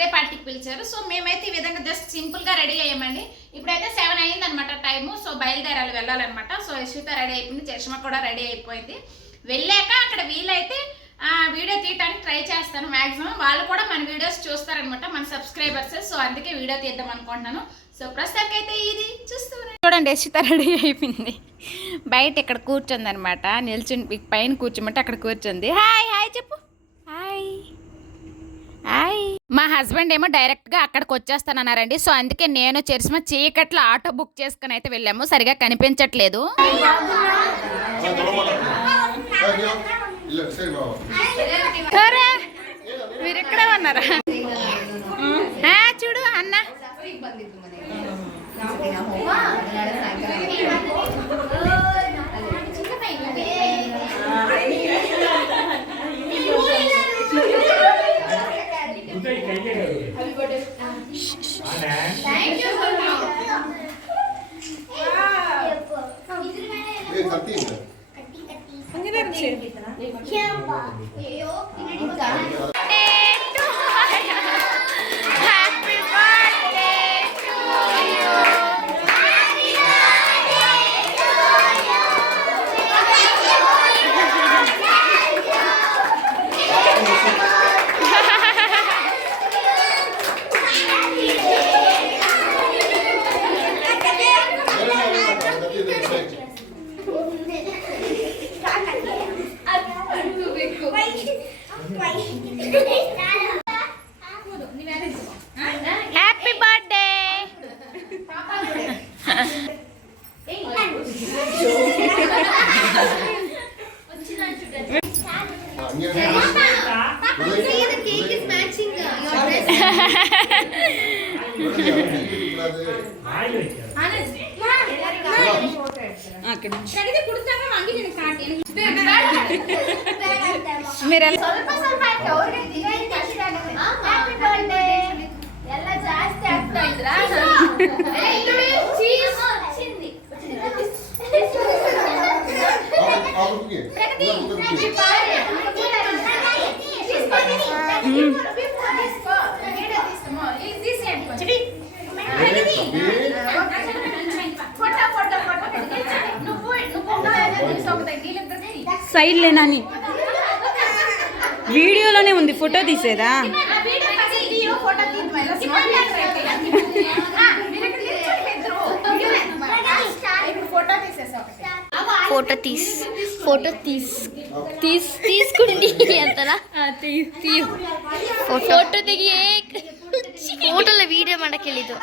Birthday పార్టీకి పిలిచారు. So మేమైతే ఈ విధంగా జస్ట్ సింపుల్గా రెడీ అయ్యామండి. ఇప్పుడైతే 7 అయిందనమాట టైము. సో బయలుదేరాలి, వెళ్ళాలన్నమాట. సో యశ్విత రెడీ అయిపోయింది, చరిష్మ కూడా రెడీ అయిపోయింది. వెళ్ళాక అక్కడ వీలైతే వీడియో తీయడానికి ట్రై చేస్తాను మ్యాక్సిమం. వాళ్ళు కూడా మన వీడియోస్ చూస్తారనమాట, మన సబ్స్క్రైబర్స్. సో అందుకే వీడియో తీద్దాం అనుకుంటున్నాను. సో ప్రస్తుతానికి అయితే ఇది చూస్తున్నాను. చూడండి, యశ్విత రెడీ అయిపోయింది. బయట ఇక్కడ కూర్చుంది అనమాట. నిల్చుని పైన కూర్చోమంటే అక్కడ కూర్చుంది. హాయ్ హాయ్ చెప్పు. Hi hi. మా హస్బెండ్ ఏమో డైరెక్ట్గా అక్కడికి వచ్చేస్తానన్నారండి. సో అందుకే నేను చరిష్మ చీకట్లో ఆటో బుక్ చేసుకుని అయితే వెళ్ళాము. సరిగా కనిపించట్లేదు. మీరు ఎక్కడ ఉన్నారా? చూడు అన్న సైడ్ లేనాని వీడియోలోనే ఉంది, ఫోటో తీసేదా? ఫోటో తీసుకుండి ఎంతరా ఫోటో దిగి ఫోటోలో వీడియో మనకెళ్ళిదు.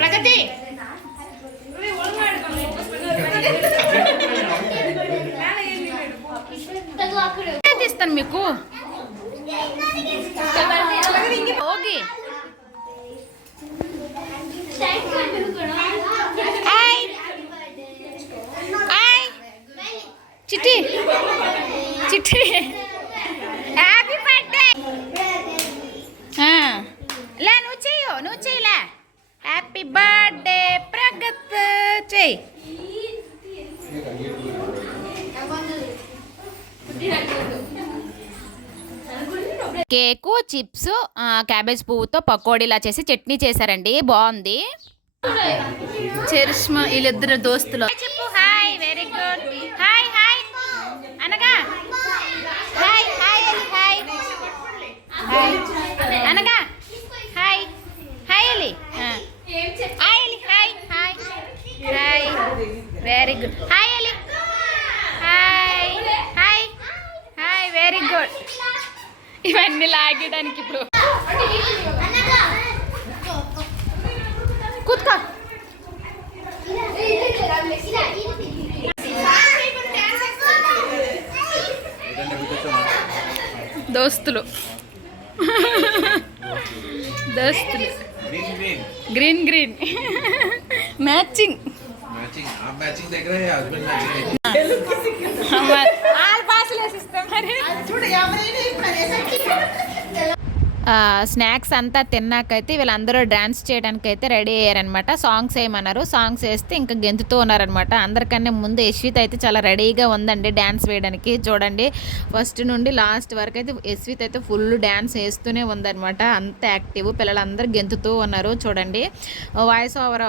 ప్రగతి తీస్తాను మీకు. ఓకే చిట్టి చిట్టి హ్యాపీ బర్త్డే. లే నువ్వు చెయ్యలే. హ్యాపీ బర్త్డే ప్రగత్ చెయ్యి. కేకు, చిప్స్, క్యాబేజ్ పువ్వుతో పకోడీలా చేసి చట్నీ చేశారండి, బాగుంది. చరిష్మ వీళ్ళిద్దరు దోస్తులు. చెప్పు hi. Very good. Hi hi అనగా హాయ్ హాయ్ అలి హాయ్ హాయ్ అనగా హాయ్ హాయ్ అలి హాయ్ అలి hi hi hi. Very good. Hi అలి hi hi hi. Very good. ఇవన్నీ లాగడానికి ఇప్పుడు కూతుకో. దోస్తులు గ్రీన్ గ్రీన్ మ్యాచింగ్. స్నాక్స్ అంతా తిన్నాకైతే వీళ్ళందరూ డ్యాన్స్ చేయడానికి అయితే రెడీ అయ్యారనమాట. సాంగ్స్ వేయమన్నారు. సాంగ్స్ వేస్తే ఇంకా గెంతుతూ ఉన్నారనమాట. అందరికన్నా ముందు యశ్విత్ అయితే చాలా రెడీగా ఉందండి డ్యాన్స్ వేయడానికి. చూడండి ఫస్ట్ నుండి లాస్ట్ వరకు అయితే యశ్విత్ అయితే ఫుల్ డ్యాన్స్ వేస్తూనే ఉందనమాట. అంత యాక్టివ్. పిల్లలందరూ గెంతుతూ ఉన్నారు. చూడండి వాయిస్ ఓవర్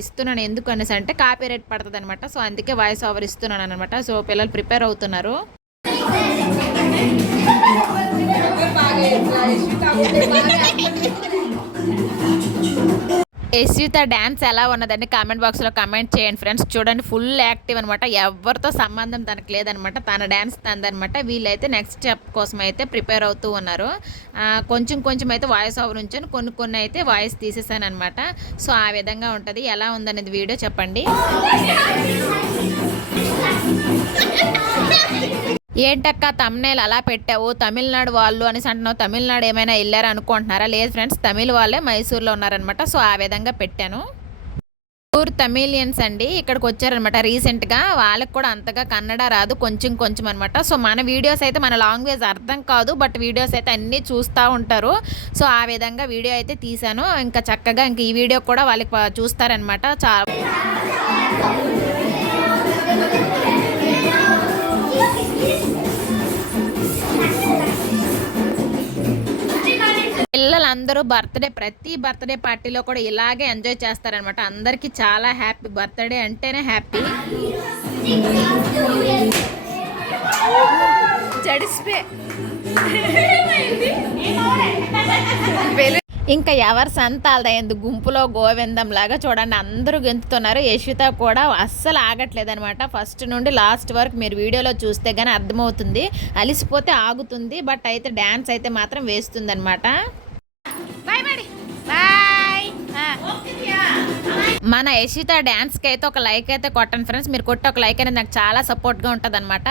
ఇస్తున్నాను ఎందుకు అనేసి అంటే కాపీ రైట్ పడుతుంది అనమాట. సో అందుకే వాయిస్ ఓవర్ ఇస్తున్నాను అనమాట. సో పిల్లలు ప్రిపేర్ అవుతున్నారు. యశ్విత డ్యాన్స్ ఎలా ఉన్నదండి కామెంట్ బాక్స్లో కామెంట్ చేయండి ఫ్రెండ్స్. చూడండి ఫుల్ యాక్టివ్ అనమాట. ఎవరితో సంబంధం తనకు లేదనమాట. తన డ్యాన్స్ తందనమాట. వీళ్ళైతే నెక్స్ట్ స్టెప్ కోసం అయితే ప్రిపేర్ అవుతూ ఉన్నారు. కొంచెం అయితే వాయిస్ ఓవర్ ఉంచాను. కొన్ని అయితే వాయిస్ తీసేసాను అనమాట. సో ఆ విధంగా ఉంటుంది. ఎలా ఉందనేది వీడియో చెప్పండి. ఏంటక్క తమ్నేల్ అలా పెట్టావు, తమిళనాడు వాళ్ళు అనేసి అంటున్నావు, తమిళనాడు ఏమైనా వెళ్ళారా అనుకుంటున్నారా? లేదు ఫ్రెండ్స్, తమిళ వాళ్ళే మైసూర్లో ఉన్నారనమాట. సో ఆ విధంగా పెట్టాను. తమిళియన్స్ అండి ఇక్కడికి వచ్చారనమాట రీసెంట్గా. వాళ్ళకి కూడా అంతగా కన్నడ రాదు, కొంచెం అనమాట. సో మన వీడియోస్ అయితే మన లాంగ్వేజ్ అర్థం కాదు, బట్ వీడియోస్ అయితే అన్నీ చూస్తూ ఉంటారు. సో ఆ విధంగా వీడియో అయితే తీశాను. ఇంకా చక్కగా ఇంక ఈ వీడియో కూడా వాళ్ళకి చూస్తారనమాట. చాలా పిల్లలందరూ ప్రతి బర్త్డే పార్టీలో కూడా ఇలాగే ఎంజాయ్ చేస్తారనమాట. అందరికీ చాలా హ్యాపీ. బర్త్డే అంటేనే హ్యాపీ. ఇంకా ఎవరి సంతాలదైంది గుంపులో గోవిందం లాగా చూడండి అందరూ గెంతుతున్నారు. యశ్విత కూడా అస్సలు ఆగట్లేదు అనమాట. ఫస్ట్ నుండి లాస్ట్ వరకు మీరు వీడియోలో చూస్తే కానీ అర్థమవుతుంది. అలిసిపోతే ఆగుతుంది, బట్ అయితే డ్యాన్స్ అయితే మాత్రం వేస్తుంది అనమాట. మన యశ్విత డ్యాన్స్కి అయితే ఒక లైక్ అయితే కొట్టండి ఫ్రెండ్స్. మీరు కొట్టే ఒక లైక్ అనేది నాకు చాలా సపోర్ట్గా ఉంటుంది అనమాట.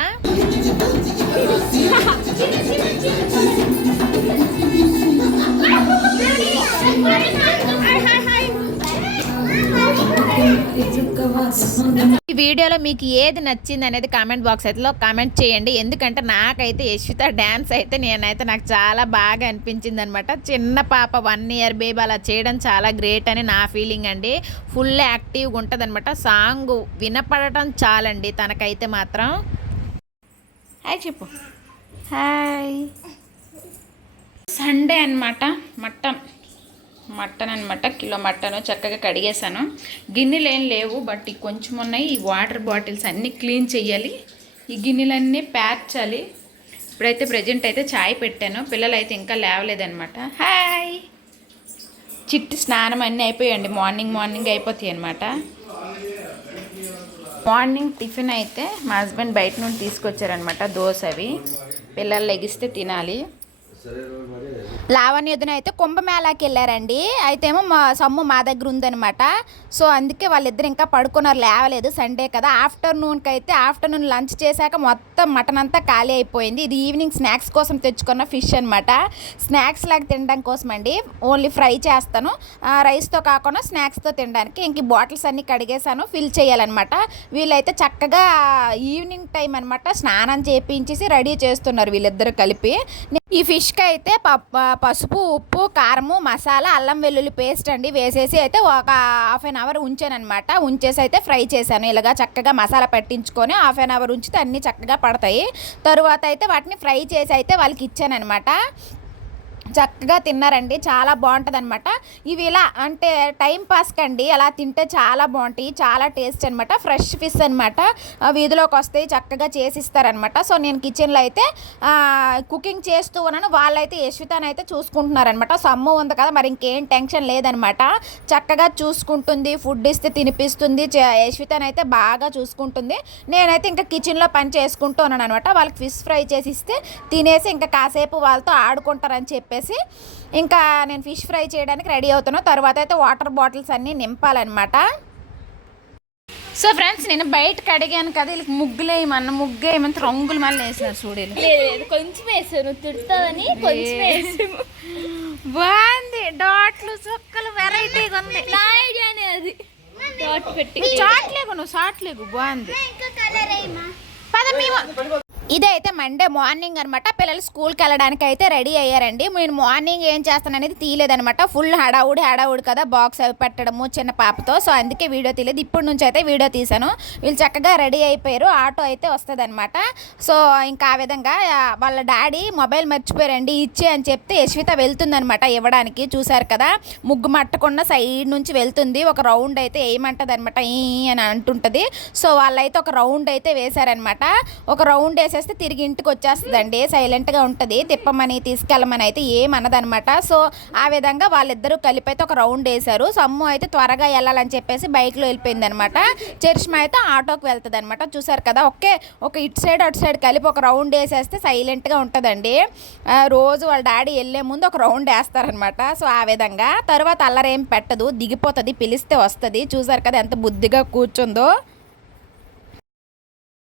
ఈ వీడియోలో మీకు ఏది నచ్చింది అనేది కామెంట్ బాక్స్ అయితే కామెంట్ చేయండి. ఎందుకంటే నాకైతే యశ్విత డ్యాన్స్ అయితే నాకు చాలా బాగా అనిపించింది అనమాట. చిన్న పాప 1 year బేబీ అలా చేయడం చాలా గ్రేట్ అని నా ఫీలింగ్ అండి. ఫుల్ యాక్టివ్గా ఉంటుంది అనమాట. సాంగ్ వినపడటం చాలండి తనకైతే మాత్రం. హాయ్ చెప్పు. హాయ్. సండే అనమాట. మటన్ అనమాట. కిలో మటన్ చక్కగా కడిగేసాను. గిన్నెలు ఏం లేవు, బట్ కొంచెం ఉన్నాయి. ఈ వాటర్ బాటిల్స్ అన్నీ క్లీన్ చేయాలి. ఈ గిన్నెలన్నీ పేర్చాలి. ఇప్పుడైతే ప్రజెంట్ అయితే చాయ్ పెట్టాను. పిల్లలు అయితే ఇంకా లేవలేదనమాట. హాయ్. చిట్టి స్నానం అన్నీ అయిపోయాయండి. మార్నింగ్ అయిపోతాయి అనమాట. మార్నింగ్ టిఫిన్ అయితే మా హస్బెండ్ బయట నుండి తీసుకొచ్చారనమాట. దోశ అవి పిల్లలు లెగిస్తే తినాలి. లావణ్యదున అయితే కుంభమేళాకి వెళ్ళారండి. అయితేమో మా సమ్ము మా దగ్గర ఉందనమాట. సో అందుకే వాళ్ళిద్దరు ఇంకా పడుకున్నారు, లేవలేదు. సండే కదా. ఆఫ్టర్నూన్ లంచ్ చేశాక మొత్తం మటన్ అంతా ఖాళీ అయిపోయింది. ఇది ఈవినింగ్ స్నాక్స్ కోసం తెచ్చుకున్న ఫిష్ అనమాట. స్నాక్స్ లాగా తినడం కోసం అండి. ఓన్లీ ఫ్రై చేస్తాను, రైస్తో కాకుండా స్నాక్స్తో తినడానికి. ఇంక బాటిల్స్ అన్నీ కడిగేసాను, ఫిల్ చేయాలన్నమాట. వీళ్ళైతే చక్కగా ఈవినింగ్ టైం అనమాట స్నానం చేయించేసి రెడీ చేస్తున్నారు వీళ్ళిద్దరు కలిపి. ఈ ఫిష్కి అయితే పసుపు, ఉప్పు, కారము, మసాలా, అల్లం వెల్లుల్లి పేస్ట్ అండి వేసేసి అయితే ఒక ½ an hour ఉంచానమాట. ఉంచేసి అయితే ఫ్రై చేశాను. ఇలాగా చక్కగా మసాలా పెట్టించుకొని ½ an hour ఉంచితే అన్నీ చక్కగా పడతాయి. తరువాత అయితే వాటిని ఫ్రై చేసి అయితే వాళ్ళకి ఇచ్చానమాట. చక్కగా తిన్నారండి. చాలా బాగుంటుంది అనమాట. ఇవి ఇలా అంటే టైం పాస్ కండి, అలా తింటే చాలా బాగుంటాయి. చాలా టేస్ట్ అనమాట. ఫ్రెష్ ఫిష్ అనమాట. వీధిలోకి వస్తాయి, చక్కగా చేసిస్తారనమాట. సో నేను కిచెన్లో అయితే కుకింగ్ చేస్తూ ఉన్నాను. వాళ్ళైతే యశ్వితను అయితే చూసుకుంటున్నారనమాట. సమ్ము ఉంది కదా, మరి ఇంకేం టెన్షన్ లేదనమాట. చక్కగా చూసుకుంటుంది, ఫుడ్ ఇస్తే తినిపిస్తుంది. యశ్వితను అయితే బాగా చూసుకుంటుంది. నేనైతే ఇంకా కిచెన్లో పని చేసుకుంటూ ఉన్నాను అనమాట. వాళ్ళకి ఫిష్ ఫ్రై చేసి ఇస్తే తినేసి ఇంకా కాసేపు వాళ్ళతో ఆడుకుంటారని చెప్పేసి ఇంకా నేను ఫిష్ ఫ్రై చేయడానికి రెడీ అవుతాను. తర్వాత అయితే వాటర్ బాటిల్స్ అన్నీ నింపాలన్నమాట. సో ఫ్రెండ్స్, నేను బయటకు అడిగాను కదా, వీళ్ళకి ముగ్గేయమంటే రంగులు మళ్ళీ వేసినారు. చూడేది కొంచెం వేసాను, తిడతాదని కొంచెం వేసాను. బాగుంది. డాట్లు చుక్కలు వెరైటీగా ఉంది. నా ఐడియానే అది. డాట్ పెట్టి చాట్లేగు, నువ్వు చాట్లేగు. బాగుంది. పద మేము ఇదైతే మండే మార్నింగ్ అనమాట. పిల్లలు స్కూల్కి వెళ్ళడానికి అయితే రెడీ అయ్యారండి. నేను మార్నింగ్ ఏం చేస్తాను అనేది తీయలేదనమాట. ఫుల్ హడావుడి కదా, బాక్స్ అవి పెట్టడము చిన్న పాపతో. సో అందుకే వీడియో తీయలేదు. ఇప్పుడు నుంచి అయితే వీడియో తీసాను. వీళ్ళు చక్కగా రెడీ అయిపోయారు. ఆటో అయితే వస్తుంది అనమాట. సో ఇంకా ఆ విధంగా వాళ్ళ డాడీ మొబైల్ మర్చిపోయారండి, ఇచ్చే అని చెప్తే యశ్విత వెళ్తుందనమాట ఇవ్వడానికి. చూసారు కదా, ముగ్గు మట్టకుండా సైడ్ నుంచి వెళ్తుంది. ఒక రౌండ్ అయితే వేయమంటది అనమాట, ఈ అని అంటుంటుంది. సో వాళ్ళైతే ఒక రౌండ్ అయితే వేశారనమాట. ఒక రౌండ్ వేసేస్తే తిరిగి ఇంటికి వచ్చేస్తుందండి. సైలెంట్గా ఉంటుంది. తిప్పమని తీసుకెళ్ళమని అయితే ఏమన్నదనమాట. సో ఆ విధంగా వాళ్ళిద్దరూ కలిపి అయితే ఒక రౌండ్ వేశారు. సో అమ్ము అయితే త్వరగా వెళ్ళాలని చెప్పేసి బైక్లో వెళ్ళిపోయింది అనమాట. చరిష్మ అయితే ఆటోకి వెళ్తుంది అనమాట. చూసారు కదా, ఒక ఇటు సైడ్ అటు సైడ్ కలిపి ఒక రౌండ్ వేసేస్తే సైలెంట్గా ఉంటుందండి. రోజు వాళ్ళ డాడీ వెళ్ళే ముందు ఒక రౌండ్ వేస్తారనమాట. సో ఆ విధంగా తర్వాత అల్లరేం పెట్టదు, దిగిపోతుంది, పిలిస్తే వస్తుంది. చూసారు కదా ఎంత బుద్ధిగా కూర్చుందో.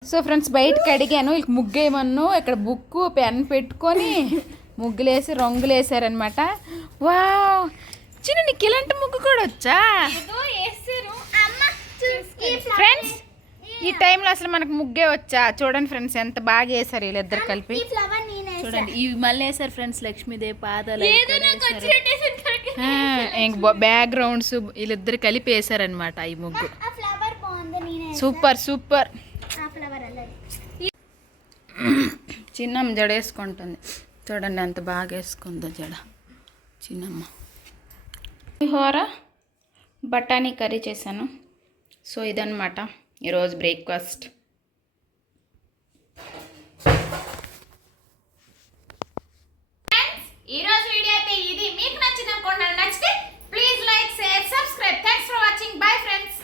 సో ఫ్రెండ్స్, బయటకు అడిగాను వీళ్ళకి ముగ్గేయమన్ను. ఇక్కడ బుక్కు పెన్ పెట్టుకొని ముగ్గులేసి రంగులు వేసారనమాట. వా చిన్న నీకు ఇలాంటి ముగ్గు కూడా వచ్చా ఫ్రెండ్స్? ఈ టైంలో అసలు మనకు ముగ్గే వచ్చా? చూడండి ఫ్రెండ్స్, ఎంత బాగా వేసారు వీళ్ళిద్దరు కలిపి. చూడండి, ఇవి మళ్ళీ వేసారు ఫ్రెండ్స్. లక్ష్మీదేవి పాదాలు బ్యాక్గ్రౌండ్స్ వీళ్ళిద్దరు కలిపి వేసారనమాట ఈ ముగ్గు. సూపర్. చిన్నమ్మ జడ వేసుకుంటుంది. చూడండి ఎంత బాగా వేసుకుందో జడ చిన్నమ్మ. పులిహోర బఠానీ కర్రీ చేశాను. సో ఇదన్నమాట ఈరోజు బ్రేక్ఫాస్ట్. ఈరోజు వీడియో అయితే ఇది. మీకు నచ్చింది అనుకుంటున్నాను. నచ్చితే please like, share, subscribe. Thanks for watching. Bye friends.